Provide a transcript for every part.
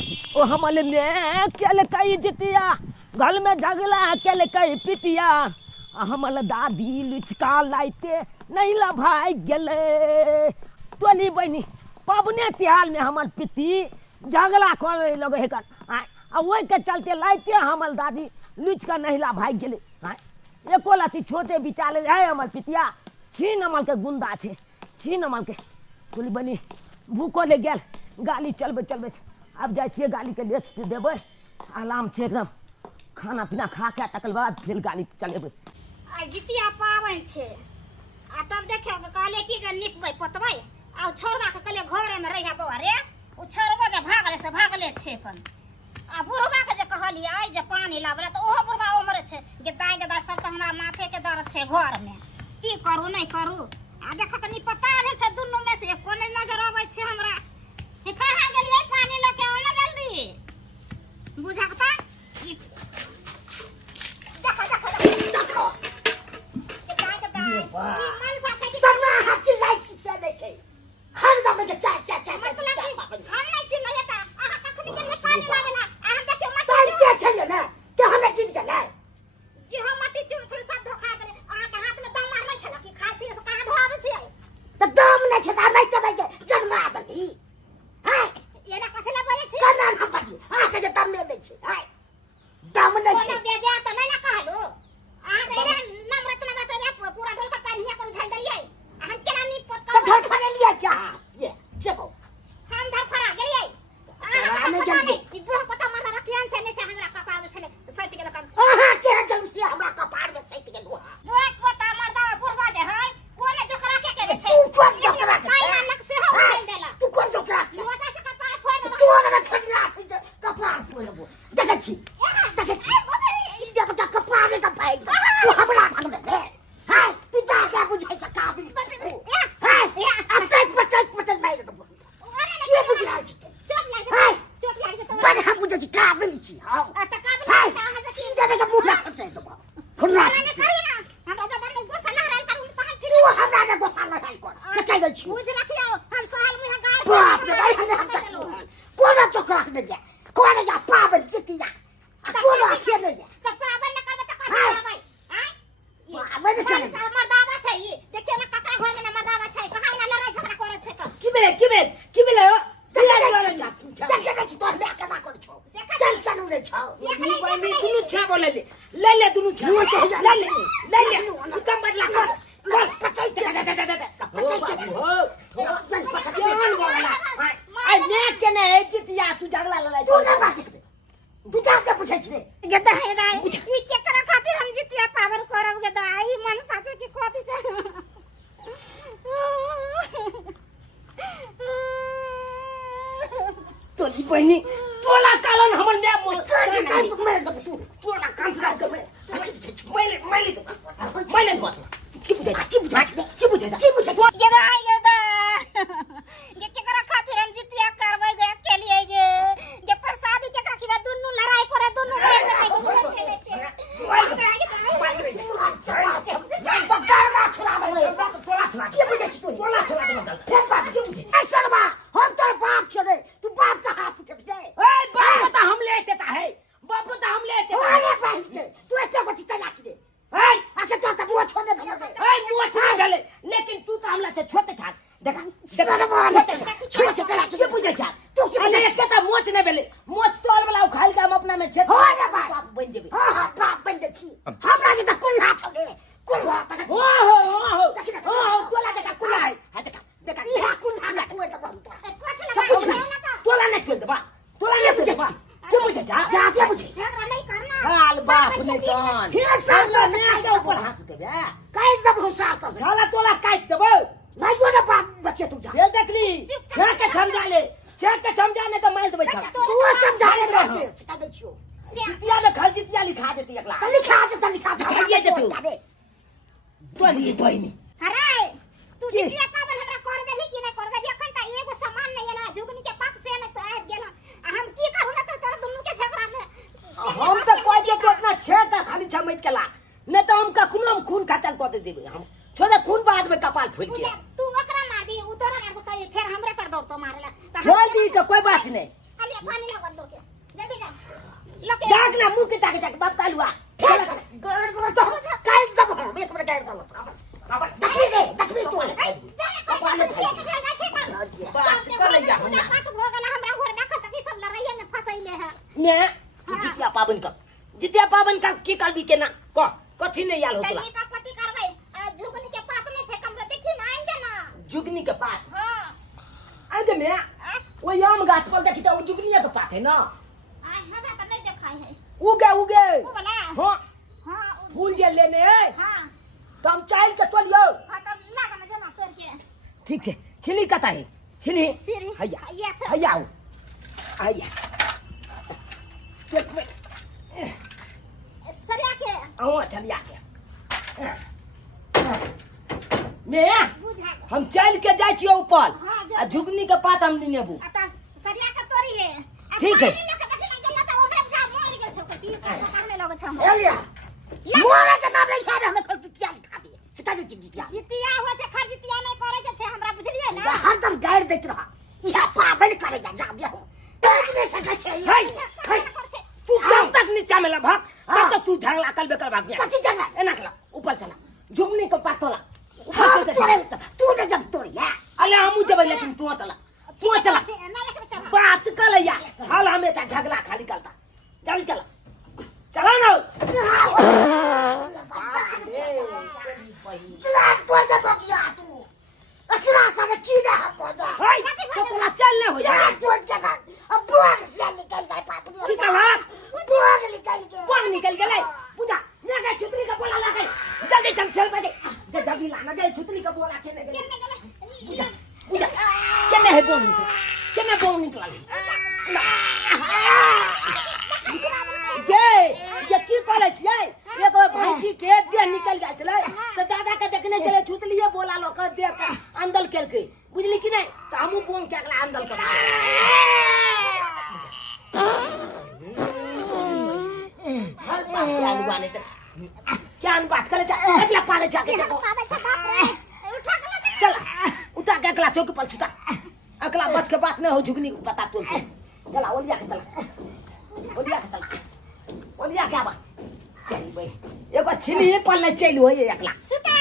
ओ हमले में केले कई जितिया घर में झगला केले कई पितिया हमल दादी लुचका लाइते नहीं ला भाई गेले तोली बनी पबने तिहार में हमल पिती झगला करे लगे है कर आ वही के चलते लाइते हमल दादी लुचका नहीं ला भाई गेले एको लाती छोटे बिचाले है हमल पितिया छीन हमल के गुंडा छे छीन हमल के तोली बनी भूको ले गेल गाली चलबे चलबे अब जाए गाली के लेच देवे आराम से एकदम खाना पीना खा के तकर बाद फिर गाली चलेबे जितिया पावन छे आ तब देखियो कहले की जे निपबै पोतबै आ छोरबा के कहले घरे में रहिया बौआ रे उ छोरबा जे भागले छे कन आ बुढ़बा के जे कहली आई जे पानी लाबले त ओहो बुढ़बा उमरे छे गे दाई सब त हमरा माथे के दर्द छे घर में की करू नहीं करू आ देख त नहीं पता रे छे दुनु में से कोने नजर आबै छे हमरा हे कहां गेलिए पानी लेके आओ ना जल्दी बुझाकता देखो मन साथे की तन्ना हाथ चिल्लाई से देखे हर दम के चा मतलब हम नहीं चिल्लायता आहा कखनी के लिए पानी लावेला हम देखियो मत ताई के छै ना के हमरा चीज के ला जी हम मट्टी चुन छल सब धोखा करे आहा के हाथ में दम मारले छला कि खाइ छी से कहां धोआबे छी त दम नहीं छै त नहीं के जन्मा दली हाय एना कसला बोले छी कना हम बाजी आ के जे दम नहीं छै हाय दम नहीं छै बेजा त नहीं ना कहलो आ देरा नम्रत पूरा ढोल का पानी हिया कर झल दरिए हम केना नी पत तो ढोल फड़े लिया क्या ये चको हम धर फड़ा गेलिए आ नहीं जल्दी ई बुढ़ पता मारना रखियान छै ने छै हमरा कपार में छले सट गेल कम आहा के जलूसी हमरा कपार में सट गेल बुढ़ पता मरदा बुढ़वा जे है कोने जोकरा के करे छै तू कोन जोकरा के छै नक से हो खेल देला तू कोन जोकरा छै मोटा से कपार फोड़ दे तू ओने खटला छै कपार फोड़ लेबो देखे छी सीधा पटा कपार में का भाई तू हमरा भाग में ले हाय तू जा के बुझाई छ काबी हाय अटक पटक भाई तो के बुझला छी चोट लागे तो बड़े हम बुझै छी काबी छी हां त काबी सीधा में मुंह ना खसे तो खुला छी हमरा जदा नहीं गोसा लहराई कर उन पहन तू हमरा ने गोसा लहराई कर से कह गई छी बुझ रखियो हम सोहल में गाय बाप रे भाई हम तक कोना चोक रख दे कोना या पावन जितिया कोना थे ने त पावन न करबे त कर भाई हां पावन चले मर्दावा छै देखियो ना ककरा घर में मर्दावा छै कहां ना लड़ाई झगड़ा करे छै की बेले देखे नहीं तोर ले के ना कर छो चल चलू ले छो बनी दुनु छा बोले ले दुनु छा ले कम बदला कर बोल पचाई के आई ने के ने जितिया तू झगड़ा लड़ाई तू ना बात तू जाके पूछै छी गदा है ना ई के करा खातिर हम जितिया पावर करब गदा ई मन साचे की कोती छै तोली बहनी तोला कालन हमन में तोला कांसरा के मैं बात की बुझे गदा ये के करा खातिर हम जितिया करबै गे के लिए गे प्रसाद के करा की दुनु लड़ाई करे दुनु लेकिन तू तो हमला से छोटे छाट देखा छोटे बुझे छाट तू के त मोच ने भेले मोच तोल वाला खाइल के हम अपना में छे हो रे बाप बन जेबे हां बाप बन दे छी हमरा जे त कुल्हा छोड़े कुल्हा तक ओ तोला देखा कुल्हा है देखा इहा कुल्हा का तू त हम तोला नहीं खेल दबा तोला नहीं बुझे के बुझे जा के बुझे झगड़ा नहीं करना साल बाप ने जान फिर साल ने तो ऊपर हाथ देबे काई दब होसा कर साला तोला काट देबो नहीं जो ना बाप बच्चे तू जा देखली छे के समझाने तो मार देबे छा तू समझाने रहते सिखा दे छियो जितिया में खल जितिया लिखा देती अगला लिखा दे जे तू बड़ी बहनी अरे तू जितिया पावन हमरा कर देबी कि नहीं कर देबी अखन त एगो सामान नहीं है ना जुगनी के पात से न तो आ गेल हम की करू ना कर दुनु के झगड़ा में हम तो कोई जो अपना छे का खाली छमैत केला नहीं तो हम कखनो हम खून खचल तो दे देबे हम छोड़े खून बाद में कपाल फूल के तू ओकरा मार दी उतरा मार तो फिर हमरे पर दो तो मारेला छोड़ दी तो कोई बात नहीं खाली पानी लगा दो के जल्दी जा लके जाग ना मुंह के ताके जाके बाप कालुआ गड़ तो काई दब मैं तुम्हारे गाड़ दो दखवी तू पानी बात कर ले जा हम बात हो गला हमरा घर देखत की सब लड़ाई में फसैले है ने जितिया पावन का की करबी के ना कथी नहीं याल होतला कहीं का पति करबै झुगनी के पात नहीं छे कमरे देखी ना आइन ना जुगनी के पात हां आगे में वो याम गाछ पर देखी तो जुगनी के पात है ना आज हमरा त नहीं देखाई है उगे वो वाला हां हां फूल जे लेने है हां तो हम चाइल के तोलियो हां त लागा ना जना तोड़ के ठीक है छिली कता है छिली सिरी हैया हैया छ हैया हैया चल में सरिया के आओ चलिया के मैं बुझा हम चल के जाय छियो ऊपर हाँ, आ जुगनी के पात हम नहीं नेबू आता सरिया के तोरी है ठीक है। गेल त ओबे जा मोर गेल छ कती कहने लगे छ एलिया मोरा के नाम नहीं याद हमें खलतिया खा दिए सिता दे जितिया जितिया हो छ खर जितिया नहीं करे के छ हमरा बुझलिए ना हरदम गाड़ देत रहा इहा पावन करे जा जा देखने सका छै तू जब तक नीचा में भाग तब तक तू झगड़ा कर बेकर भाग गया कथी झगड़ा एना कला ऊपर चला जुगनी को पात तोला ऊपर तोरे तू ने जब तोड़ी है अले हमू जब लेकिन तू चला ना लेके चल बात कर या हाल हमें ता झगड़ा खाली करता जल्दी चला चला ना चला तू जा बगिया तू अकरा का की ना पहुंचा हाय तो तोला चल ले हो जा छोड़ के अब बुआ से निकल गई पात ठीक है बुआ निकल गई पूजा मैं का छुतरी का बोला लगे जल्दी चल चल पे जल्दी लाना दे छुतरी का बोला के नहीं पूजा पूजा केने है बोल केने बोल निकला ये की करे छिए ये तो भैंसी के दे निकल जाय छले तो दादा के देखने चले छुतलिए बोला लो कर दे के अंदल केल के बुझली कि नहीं तो हमू बोन के अगला अंदल कर क्या बात करे अगला पाले जाके देखो चल उठा के अगला चौक पर छुटा अगला बच के बात नहीं हो झुकनी पता तो चला ओलिया के चला ओलिया क्या बात भाई एगो छिली पर नहीं चल हो ये अगला सुता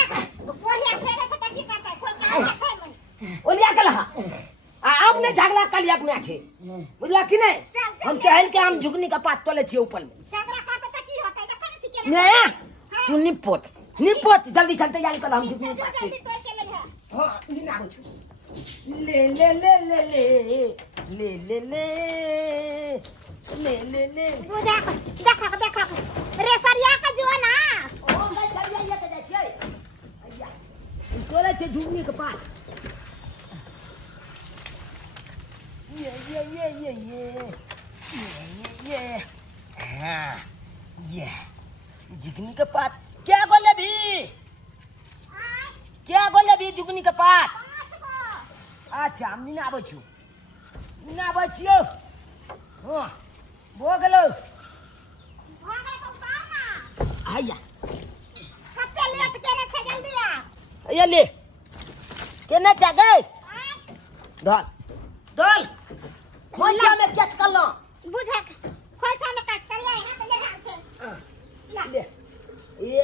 बोरिया छेड़े से की करता कोई के छै मन ओलिया के लहा अब ने झगड़ा कलिया में छे बुझला कि नहीं हम चहल के हम झुकनी का पात तोले छे ऊपर में झगड़ा करता त की होता देखा छी के मैं तू निपोत जल्दी चल तैयारी कर हम झुकनी का पात जल्दी तोड़ के ले हां ई ना बोछु ले ले ले ले ले ले ले ले ले ले ले बुझा देखा रे सरिया का जो ना ओ मैं चलिया ये के जाय छै अय्या तोले छे झुकनी के पात ये हाँ ये जुगनी के पात क्या बोले भी जुगनी के पात अच्छा हम ना आबै छियो हां भो गेलो हैया कते लेट केने छै जल्दी आ ये ले केना जागे धर खोचा में कैच कर लो बुझा खोचा में काज करिया है तो ले हाल छै ले ये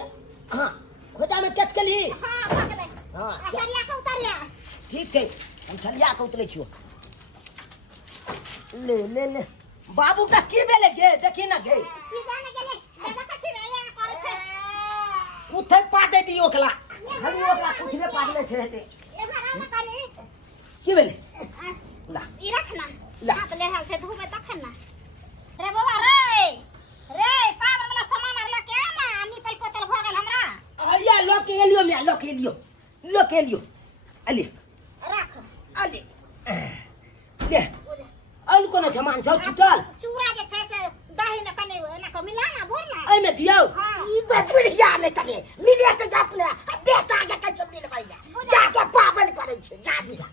हां खोचा में कैच कर ली हां पकड़ हां सरिया के उतारिया ठीक छै हम छलिया के उतरे छियो ले ले ले बाबू का की बेले गे देखी ना गे की जाने गेले देखा छी रे या करे छै उठे पाटे दी ओकला खाली ओकला कुछने पाटले छेते ए भरा में काली की बेले ला ई रखना ला हाथ ले हाल छै धूप में तखन ना रे बाबा रे पावन वाला सामान वाला के ना निपल पोतल भ गेल हमरा अया लोके एलियो अली रख अली ले अल कोनो सामान सब छुटल चूड़ा जे छै से दही में कने ना को मिला ना बोल ना एमे दियौ ई बचबिया में तने मिले त अपने बेटा के कैसे मिल पाइया जाके पावन करे छै जा बुझा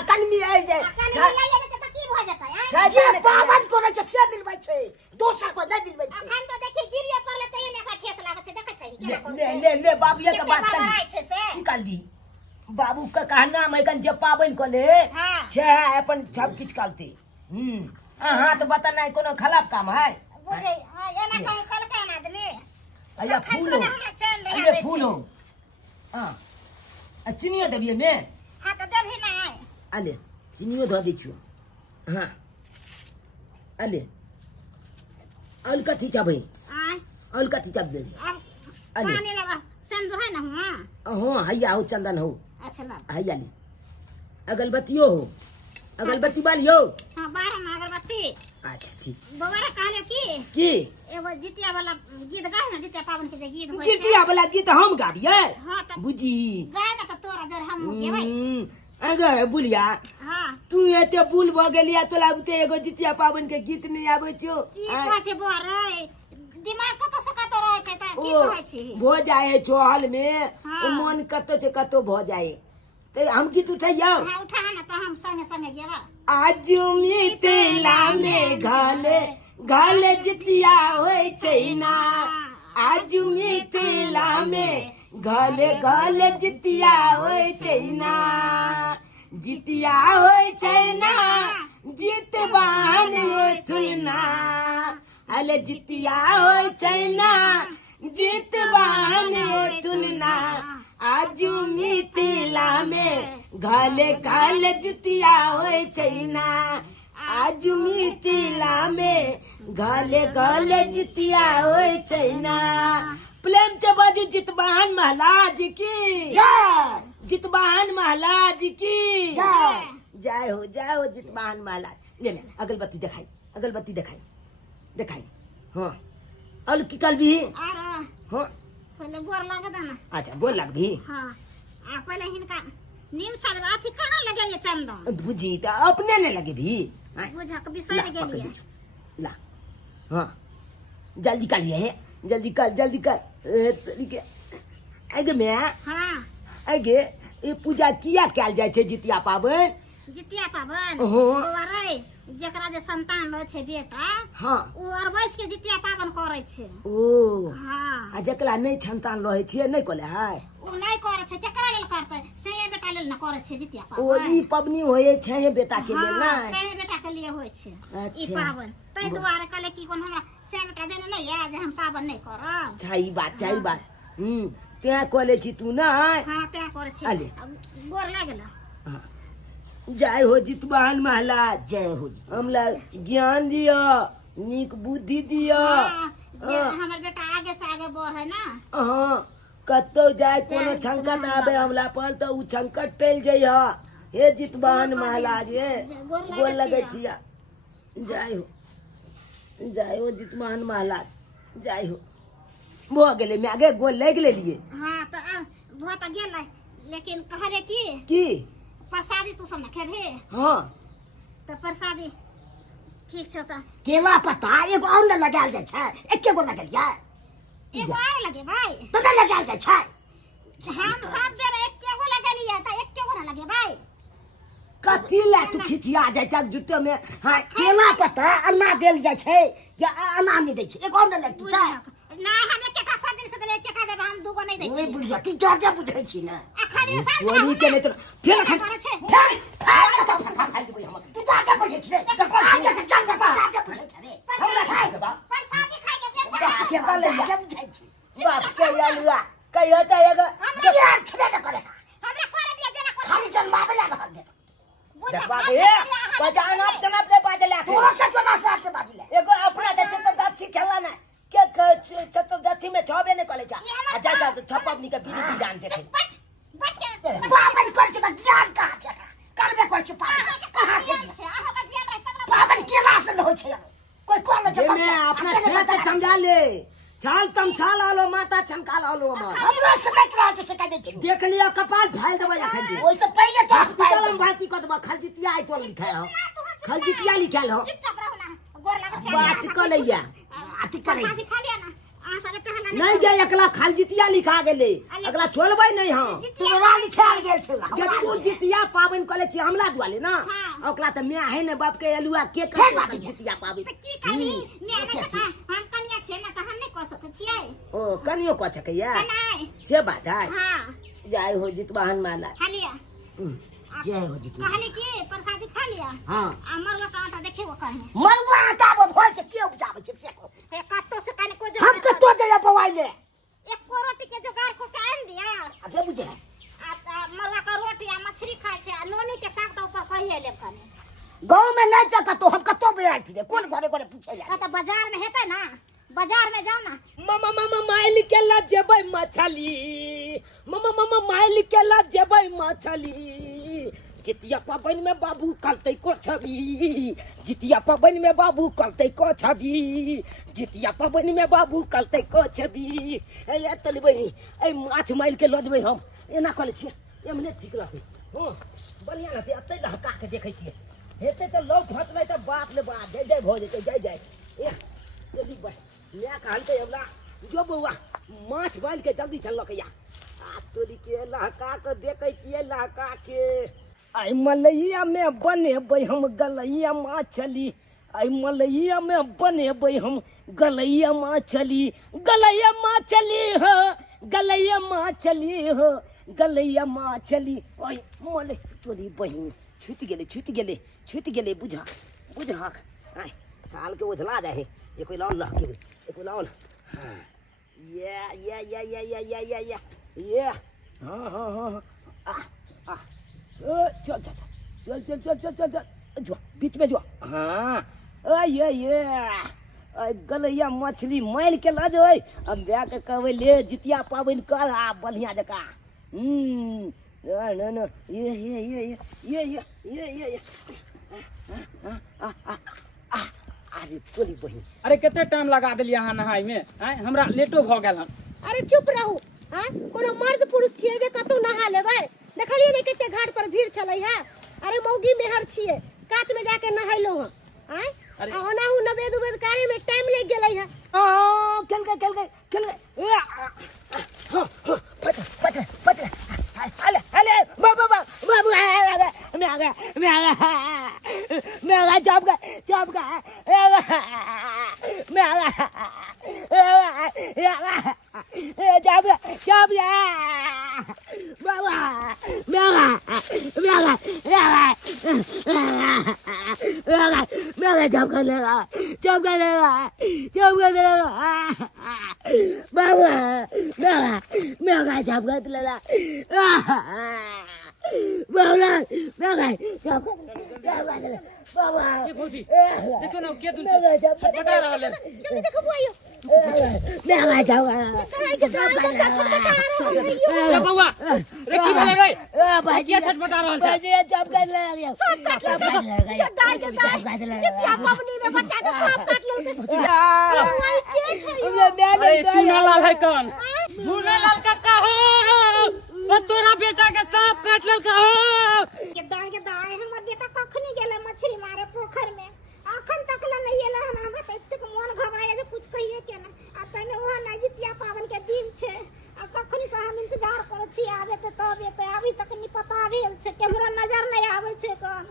अकन मी आइ जे कने मिला ये त की भ जतै जे पावन करे छै से मिलबै छै दोसर को नहीं मिलबै छै अखन तो देखि गिरिया करले तै ने का ठेस लागै छै देखै छै ले बाबूया के बात कर छै से की कर दी बाबू का कहना मैं कन जे पावन को ले हां छे अपन सब किछ करते हाथ बता नहीं कोनो खराब काम है बुझे एना कह कल के ना आदमी अया फूल हो अये फूल हो हां चीनियो देबिए में हां तो देबही ना अले चीनियो धो दी छु हां अले अल कथी चाबे आय अल कथी चाब दे अब पानी लेबा सिंदूर है ना हुआ हो हैया हो चंदन हो अच्छा ला हैया ले अगरबत्तियो हो अगरबत्ती वालियो हां 12 में अगरबत्ती अच्छा ठीक बबारा कहले की एगो जितिया वाला गीत गाय ना जितिया पावन के जे गीत होय जितिया वाला गीत हम गाबिए हां त बुझी गाय ना त तोरा जोर हम गेबै अगर बुलिया हां तू एते बुल भ गेलिया तोला बुते एगो जितिया पावन के गीत नहीं आबै छो की कहै छै बोरे दिमाग कत से कत रहै छै त की कहै छी भो जाए चहल में हाँ। मन कतो से कतो भ जाए ते हम गीत उठाइयो हां उठा ना त हम संगे संगे गेबा आज मिथिला में घाले घाले जितिया होय छै ना आज मिथिला में घाले घाले जितिया होय छै ना जितिया होय छै ना जितबान थुना अले जितिया होय छै ना जितबान थुना आज मिथिला में घाले घाले जितिया होय छै ना आज मिथिला में घाले घाले जितिया होय छै ना प्रेम से बाजी जितवाहन महाराज की जय जितवाहन महाराज की जय जय हो जितवाहन महाराज ले अगरबत्ती दिखाई अगरबत्ती दिखाई दिखाई हाँ और की कल भी आर हाँ पहले गोर लगा देना अच्छा बोल लग भी हां आ पहले हिनका नीम छाद अथी कहां लगेलिए चंदन बुझी तो अपने ने लगे भी बुझा के बिसर गेलिए ला हाँ जल्दी कर लिए जल्दी कर तरीके आगे मैं हां आगे ये पूजा किया कैल जाय छै जितिया पावन जितिया पावन हाँ। ओरे जेकरा जे संतान रहे छै बेटा हाँ ओ अरबैस के जितिया पावन करे छै ओ हां आ जकरा नहीं संतान रहे छिए नहीं कोले है ओ नहीं करे छै केकरा लेल करतै से बेटा लेल न करे छै जितिया ओ पावन ई पबनी होय छै बेटा के लेल ना हां से बेटा के लिए होय छै ई अच्छा। पावन तै दुआरे कहले की कोन हमरा से बेटा देने नहीं है जे हम पावन नहीं करब सही बात त्या कोले छी तू ना हां ते करे छै अले। गोर लागला जय हो जितवाहन महाराज जय हो हमला ज्ञान दियो नीक बुद्धि दियो जे हमर बेटा आगे से आगे बढ़े ना हाँ कतो जाए कोनो संकट आवे हमला पर तो उ संकट टल जइह हे जितवाहन महाराज हे गोर लगे छिया जय हो जितवाहन महाराज जय हो भो गेले मैं आगे गोल लग लेलिए हां त बहुत गेल लेकिन कहरे की प्रसादी तू सब न खेबे हाँ त प्रसादी ठीक छ त केला पत्ता एगो और न लगाल जाय छै एके गो लगलिया एगो और लगे भाई तो न लगाल जाय छै हम सब बेर एके गो लगलिए त एके गो न लगे भाई कथी ला तू खिचिया जाय छ जुट्टे में हाँ केला पत्ता अन्ना देल जाय छै या अन्ना नहीं दै छै एगो और न लगती बुझा ना हम एकेटा सब दिन से देले एकेटा देब हम दूगो नहीं दै ओए छी बुढ़िया की जाते बुझै छी ना अखरी सब चोरी के नहीं तो फिर करे छै फेर तो फसा खाइ देबै हम तू जाके बुझै छी आगे से चल ना जाके बुझै छै रे हमरा खाए के बा प्रसादी खाइ के बेच बस के बाले जाके बुझै छी बाप के यालुआ कहियो त एगो ये छबे न करे हमरा करे दिया जना कोन खाली जन्मावे ला रहल दे देखबा के बजान आप जना पे बाजले तोरा से चना साथ के बाजिले एगो अपना दे त दाछी खेला ना के चतुर्दशी में छबे ने कले जा आ जा जा छपबनी के बीड़ी दान के बच के बाबन कर छै ज्ञान कहाँ छै करबे कर छै पानी कहाँ छै आहो का ज्ञान रहे तब बाबन केला से न होइ छै कोई कोन छै जे मैं अपना छेत समझा ले छाल तम छाल आलो माता छनकाल आलो हमर हमरो से देख रहा छै से कह दे छी देख लियो कपाल फाल देबै अखन जे ओइ से पहले तो हॉस्पिटल में भर्ती कर देबा खलजितिया आई तो लिखाल हो खलजितिया लिखाल हो चुपचाप रहो ना गोर लगे छै बात कर लैया अति करे प्रसादी खा लिया ना आ सब कहला नहीं गए एकला खलजितिया लिखा गेले अगला छोड़बै नहीं हम तोरा लिखाल गेल छै जे तू जितिया पावन कले छी हमला दुआले ना हाँ। ओकला त मैं है ने बाप के अलुआ के फेर कर बात जितिया पावन त की करबी मैं ना छका हम कनिया छियै ना त हम नहीं कह सकै छियै ओ कनियो क छकैया नहीं से बात है हां जय हो जितवाहन माला खा लिया जय हो जी कहले की प्रसादी खा लिया हां मरुआ का आटा देखिए वो कहीं मरुआ आटा वो भोज से के उपजावे छे से को कत्तो से काने को हम के तो जया पवाइले एक को रोटी के जुगाड़ को कान दिया आगे बुझे मरुआ का रोटी आ मछली खाए छे आ नोनी के साग तो ऊपर कहिए ले कने गांव में नहीं जाता तो हम कतो बेआई फिरे कौन घरे घरे पूछे जा तो बाजार में हेतै ना बाजार में जाओ ना मामा माइल के ला जेबै मछली मामा माइल के ला जेबै मछली जितिया पाबन में बाबू कलतै को छवि जितिया पाबन में बाबू कलतै को छवि जितिया पाबन में बाबू कलतै को छवि ए तली बहिनी ए माछ माइल के लजबै हम एना कले छियै एमने ठीक रहतै हो बढ़िया रहतै अतै लहका के देखै छियै हेतै त लौक फटलै त बाप ले बाप जय जय भऽ जेतै जय जय ए जल्दी बह ले कहलकै हमरा जो बौआ माछ बाल के जल्दी चल लकैया आ तोरी के लहका के देखै छियै लहका के आई मलैया में बनेबै हम गलैया मछली आई मलैया में बनेबै हम गलैया मछली गलैया मछली हो गलैया मछली हो गलैया मछली ओइ मले तोरी बहिन छुटि गेलै बुझा आइ साल के ओझला जाए है ये कोई लाल लहके ये कोई लाल ये हाँ चल जो बीच में जो हाँ ये गलैया मछली माइल के ला जो अब ब्याह के कहबै ले जितिया पाबनि कर आ बढ़िया जका न ये अरे तोरी बहिन अरे कितने टाइम लगा दिलिए अहाँ नहाई में आय हमरा लेटो भ गेल हन अरे चुप रहू हां कोनो मर्द पुरुष छिए के कतौ नहा लेबै देखलिए ने कते घाट पर भीड़ चलै है अरे मौगी मेहर छिए कात में जाके नहाइलो हन आय ओनाहु नवेद उवेद काहे में टाइम लग गेलै है चल गए पट अरे बाबू मैं आ गया जब गया मैं आ गया बाबा मैं जब कर लेगा बाबा मैं जब कर लेगा बाबा ये भौजी देखो ना के दुन छटपटा रहल है जल्दी देखो बुआइयो मैं जाऊंगा रे बौआ रे की भेलै रे भजिया छटपटा रहल छै भजिया जब कर ले जितिया पबनी में बच्चा के सांप काट लेलकै अरे चूना लाल है कौन चूना लाल का हो तोरा बेटा के सांप काट लेलकै हो के दाई हमर बेटा कखनी गेले मछली मारे पोखर में अखन तक ला नहीं एला हमरा त इतक मन घबराया जे कुछ कहिए के ना आ तने ओहा ना जितिया पावन के दिन छे आ कखनी से हम इंतजार करै छी आबे त तब एते अभी तक नहीं पता भेल छे कैमरा नजर नहीं आवे छे कोन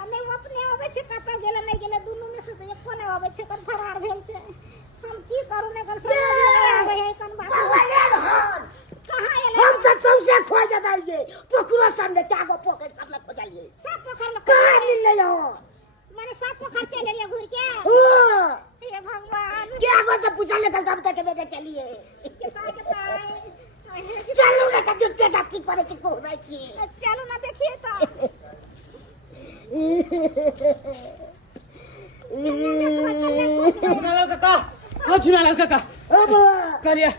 हमें अपने आवे छे कत गेले नहीं गेले दुनु में से एक कोने आवे छे कोन फरार भेल छे हम की करू ने कर समझ नहीं आवे है कोन बात कहां एले हम सब सबसे खोज जाइए पोखरो सामने कागो पोखर सब लग खोजलिए सब पोखर में कहां मिलले हो माने सब पोखर चले ले घुर के ओ हे भगवान क्या को से पूछले कल कब तक बेटे चलिए के चलो ना त जुटे दाती करे छी कोहराई छी चलो ना देखिए तो चूना लाल काका ओ चूना लाल काका ओ बाबा करिया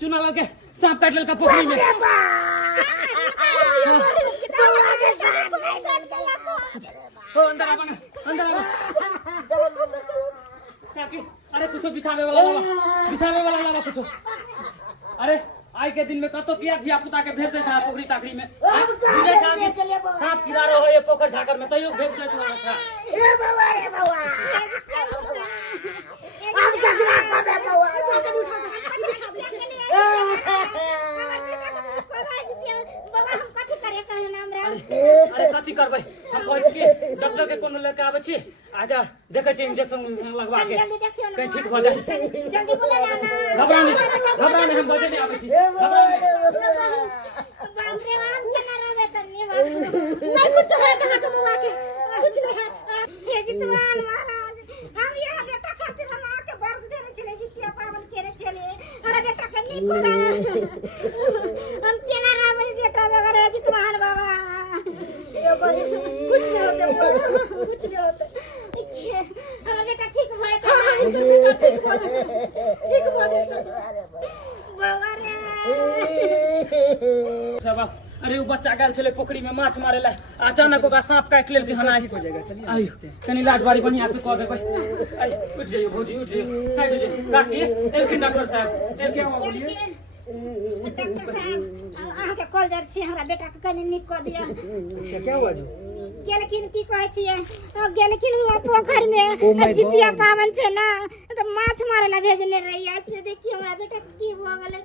चूना लाल के सांप काट लेलकै पोखरी में ओ अंदर आवा काकी अरे कुछ बिछावे वाला लावा कुछ अरे आज के दिन में कतो किया धिया पुता के भेज दे छा पोखरी ताकरी में सांप कीड़ा रहो ये पोखर झाकर में तइयो भेज दे छा ए बाबा रे बाबा हम ककरा कबे बाबा अरे कथी करबै हम कहै छी डॉक्टर के कोनो लेके आबै छी आजा देखै छी इंजेक्शन लगवा के कहीं ठीक हो जाए जल्दी बोला ना घबरा नहीं हम बजे नहीं आबै छी बाप रे बाप केना रहबे तन्ने बाप नहीं कुछ है कहां के मुआ के कुछ नहीं है हे जितवान महाराज हम यहाँ बेटा खातिर हम आके वर्ष देने चले जितिया पावन केरे चले अरे बेटा के नहीं पड़ा हम केना रहबै बेटा वगैरह जितवान बाबा कुछ नहीं होते कुछ नहीं होते हमारा बेटा ठीक भए ठीक बात है बाबा रे सब अरे वो बच्चा गल चले पोखरी में माछ मारे ला अचानक ओकरा सांप काट लेल के हना हो जाएगा चलिए आइयो कनी लाज बारी बढ़िया से कह देबै आई उठ जाइयो भौजी उठ जाइयो साइड हो जाइयो काकी एलखिन डॉक्टर साहब एलखिन हुआ बोलिए डॉक्टर साहब अहाँ के कॉल जर छी हमरा बेटा के कनी निक क दिया अच्छा क्या हुआ जो गेलखिन की कहै छियै गेलखिन पोखर में जितिया पावन छै ना तो माछ मारे ला भेजने रहिया से देखिए हमरा बेटा की भ गेलै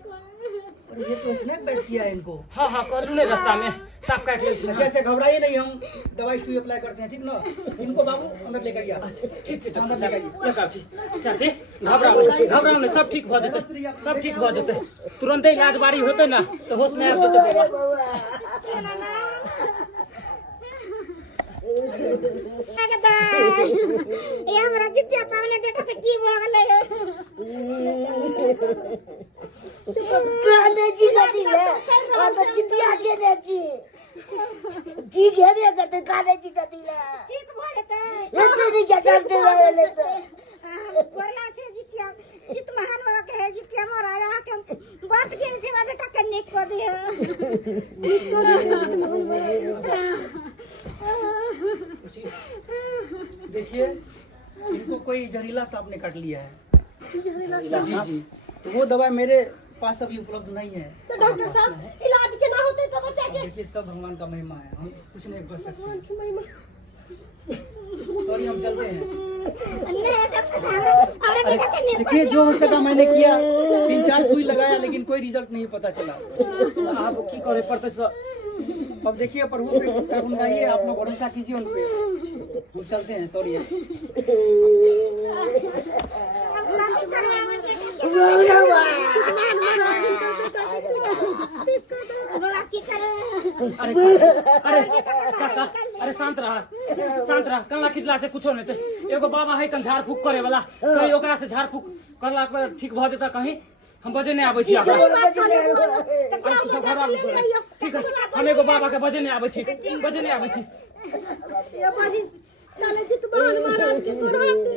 और ये तो स्नैक बैठ किया है इनको। हाँ हाँ कर लू रास्ता में सांप काट लेल अच्छा अच्छा घबराइए नहीं, हम दवाई सुई अप्लाई करते हैं ठीक ना। इनको बाबू अंदर लेकर आइए। ठीक ठीक अंदर लेकर चाची चाची घबराओ नहीं सब ठीक भ जेतै सब ठीक भ जेतै तुरंत इलाज बारी होतै ना तो होश में आबि जेतै ये हमरा जितिया पावन बेटा के की भ गेलै काने जी गति है और तो जितिया के ने जी घेरे करते काने जी गति है ठीक भ जेतै इतने नहीं क्या डॉक्टर वाले तो बोला छे जितिया जित महान बाबा के जितिया महाराज के बात के छे बेटा के निक क दियो देखिए इनको कोई जहरीला सांप ने काट लिया है। जी जी तो वो दवा मेरे पास अभी उपलब्ध नहीं है। तो डॉक्टर साहब इलाज के ना होते तो बचा के देखिए सब भगवान का महिमा है, हम कुछ नहीं कर सकते। भगवान की महिमा सॉरी हम चलते हैं। नहीं डॉक्टर साहब हमरा बेटा के निक देखिए जो हो सका मैंने किया, 3-4 सुई लगाया लेकिन कोई रिजल्ट नहीं पता चला। आप की करे पड़ते अब देखिए प्रभु पे उनकाइए, आप लोग भरोसा कीजिए उन पे। हम चलते हैं सॉरी। अरे शांत रहा कल्ला खिचला से कुछो नहीं थे। एगो बाबा है कन झाड़ फूक करे वाला कहीं ओकरा से झाड़ फूक करला पर ठीक भ जेता कहीं हम बजे नहीं आबै छी ठीक है हम एगो बाबा के बजे नहीं आबै छी ताले जितवान महाराज के कराते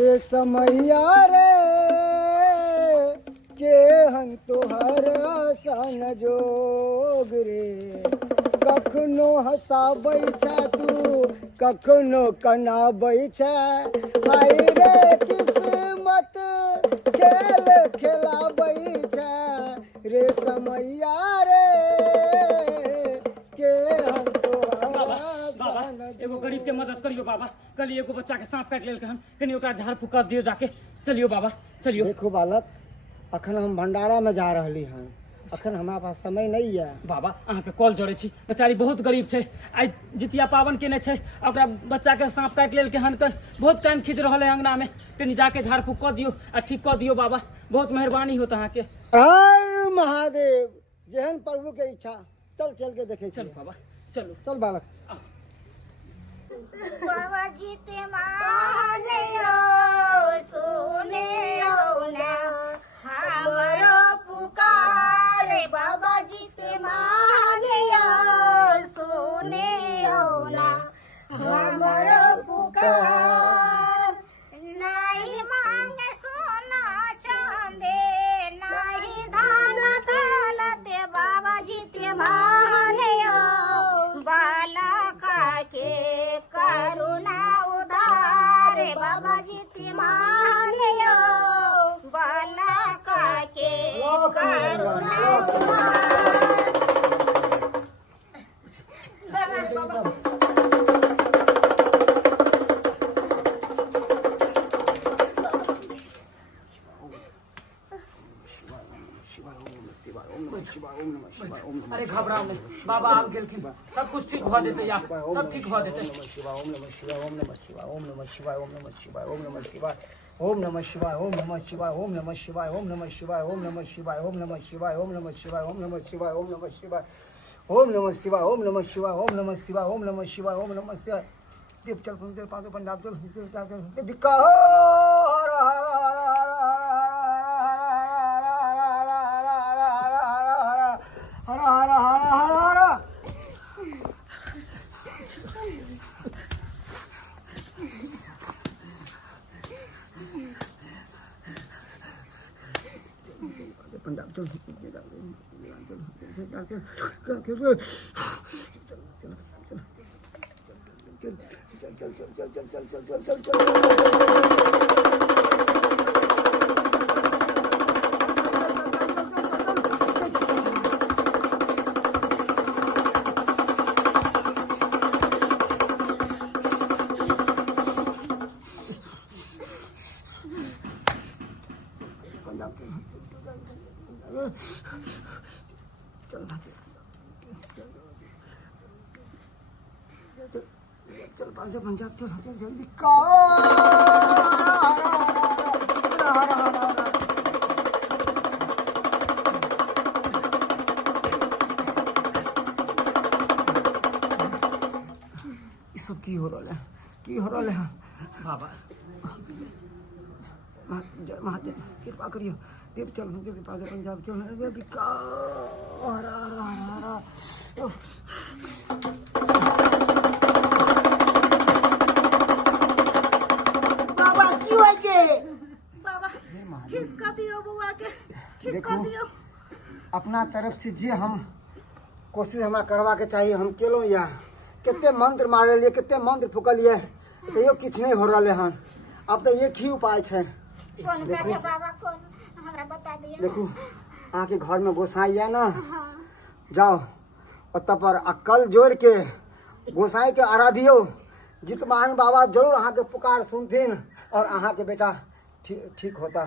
ये समैया रे के हम तोहर सन जोग रे कखनो हसाबै छै तू कखनो कनाबै छै हाय रे किस्मत खेल खेलाबै छै रे समैया रे के हम बाबा एगो गरीब के मदद करियो बाबा कल एगो बच्चा के सांप काट लेल हन कनी ओकरा झाड़ फूक कर दियो जाके चलियो बाबा चलियो देखो बालक अखन हम भंडारा में जा रहली हन अखन हमारा पास समय नहीं है बाबा अहाँ के कॉल जोड़े छी बेचारी बहुत गरीब छै आई जितिया पावन केने छै ओकरा बच्चा के सांप काट लेल के हन बहुत टाइम खींच रहल है अंगना में कनी जाके झाड़ फूक कर दियो आ ठीक कर दियो बाबा बहुत मेहरबानी होत अहाँ के हर महादेव जहन प्रभु के इच्छा चल के देखे चलो बाबा चलो चल बालक बाबा जी ते मानियो सुनियो ना हमरो पुकारे बाबा जी ते मानियो सुनियो ना हमरो पुकार नहीं मांगे सोना चांदी नहीं धान दौलत बाबा जी ते मानियो बालका के करुणा उदार बाबा जी तिमानियो बालका के करुणा उदार अरे घबराओ नहीं बाबा आप गेलखिन सब कुछ ठीक भ जेतै यार सब ठीक भ जेतै ओम नमः शिवाय ओम नमः शिवाय ओम नमः शिवाय ओम नमः शिवाय ओम नमः शिवाय ओम नमः शिवाय ओम नमः शिवाय ओम नमः शिवाय ओम नमः शिवाय ओम नमः शिवाय ओम नमः शिवाय ओम नमः शिवाय ओम नमः शिवाय ओम नमः शिवाय ओम नमः शिवाय ओम नमः शिवाय ओम नमः शिवाय ओम नमः शिवाय ओम नमः शिवाय देव चल पंचल पादो पंजाब चल बिका हर हर हर हर हर हर हर हर पंजाब चल चल पंजाब चल चल चल बिका ये सब की हो रहा है बाबा महादेव कृपा करियो देव चल पंजाब चल बिका हरा हरा हरा बाबा की होय छे बाबा ठीक कर दियो बुआ के ठीक कर दियो अपना तरफ से जे हम कोशिश हमरा करवा के चाहिए हम केलो या कितने मंत्र मारे लिए कितने मंत्र फुकलिए तैयो किछ नहीं हो रहा हन अब तो एक ही उपाय है कौन बैठे बाबा कौन हमरा बता दिया देखो आके घर में गोसाई है ना जाओ और तब पर अक्ल जोड़ के गोसाई के आराधियो जितमान बाबा जरूर अहाँ के पुकार सुनथिन और अहाँ के बेटा ठीक होता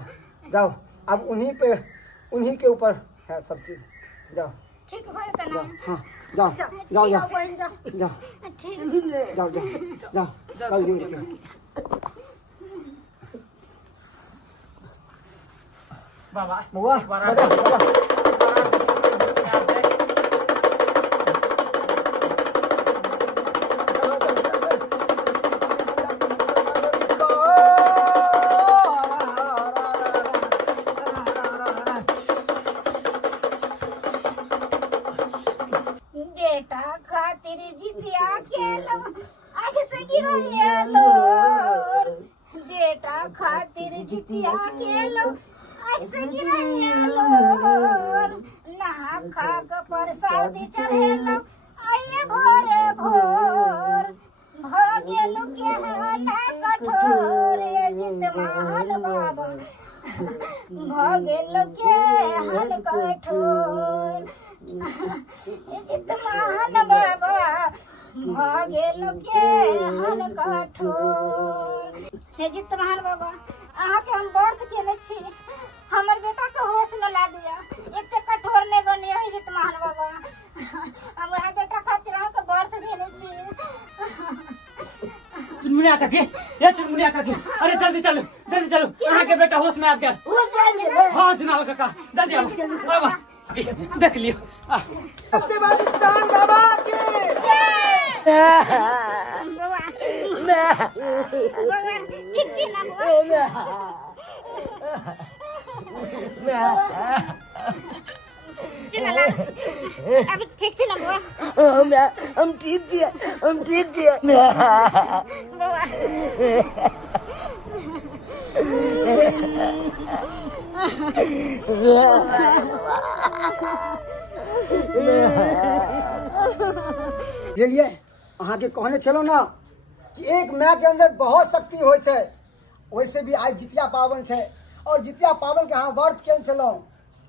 जाओ अब उन्हीं के ऊपर है सब चीज जाओ ठीक हो त ना हाँ जाओ जाओ जाओ बहन जा जाओ ठीक जाओ जाओ कल जोड़ के बाबा बुआ बजा बेटा खातिर जितिया केलो आगे से गिरलो बेटा खातिर जितिया केलो आगे से गिरलो नहा खा के प्रसाद चढ़ेलो आइए भोरे भोर भगेलो के ना कठोर जितमान बाबा भगेलो के हन कठोर जितमान बाबा भगेलो के हन कठोर हे जितमान बाबा अहाँ के हम व्रत केने छी हमर बेटा के होश में ला दिया एते कठोर ने बनी है जितमान बाबा हम वह बेटा खातिर अहाँ के व्रत केने छी चुनमुनिया काकी ये चुनमुनिया काकी अरे जल्दी चलो यहाँ के बेटा होश में आ गया हाँ जनाब काका जल्दी आओ बाबा देख लियो सबसे बड़ी दान बाबा की बाबा ठीक छी ना बाबा चला अब ठीक छी ना बाबा हम ठीक छियै बाबा ले लिए अहाँ के कहने चलो ना कि एक माय के अंदर बहुत शक्ति होय छै वैसे भी आज जितिया पावन छै और जितिया पावन के अहाँ व्रत केन चलो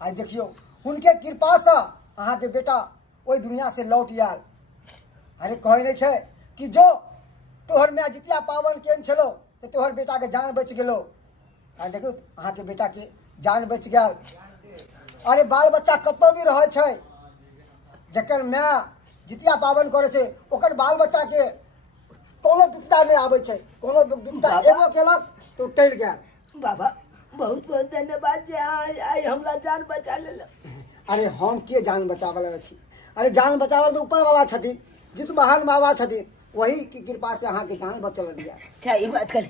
आज देखियो उनके कृपा से अहाँ के बेटा ओई दुनिया से लौट आयल अरे कहे नहीं छै कि जो तोहर माय जितिया पावन केन चलो तो तोहर बेटा के जान बच गेलो आ देखियो अहाँ के बेटा के जान बच गेल अरे बाल बच्चा कतौ भी रहे छै जकर माय जितिया पावन करे छै ओकर बाल बच्चा के कोनो विपदा नहीं आवे छै कोनो विपदा एगो केलक तो टल गेल बाबा बहुत बहुत धन्यवाद जे आई हमरा जान बचा लेलक अरे हम के जान बचावला छी अरे जान बचावल तो ऊपर वाला छथिन जित महान बाबा छथिन वही की कृपा से अहाँ के जान बचल दिया। सही बात कर।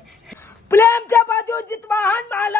प्रेम से बाजू जितवाहन माल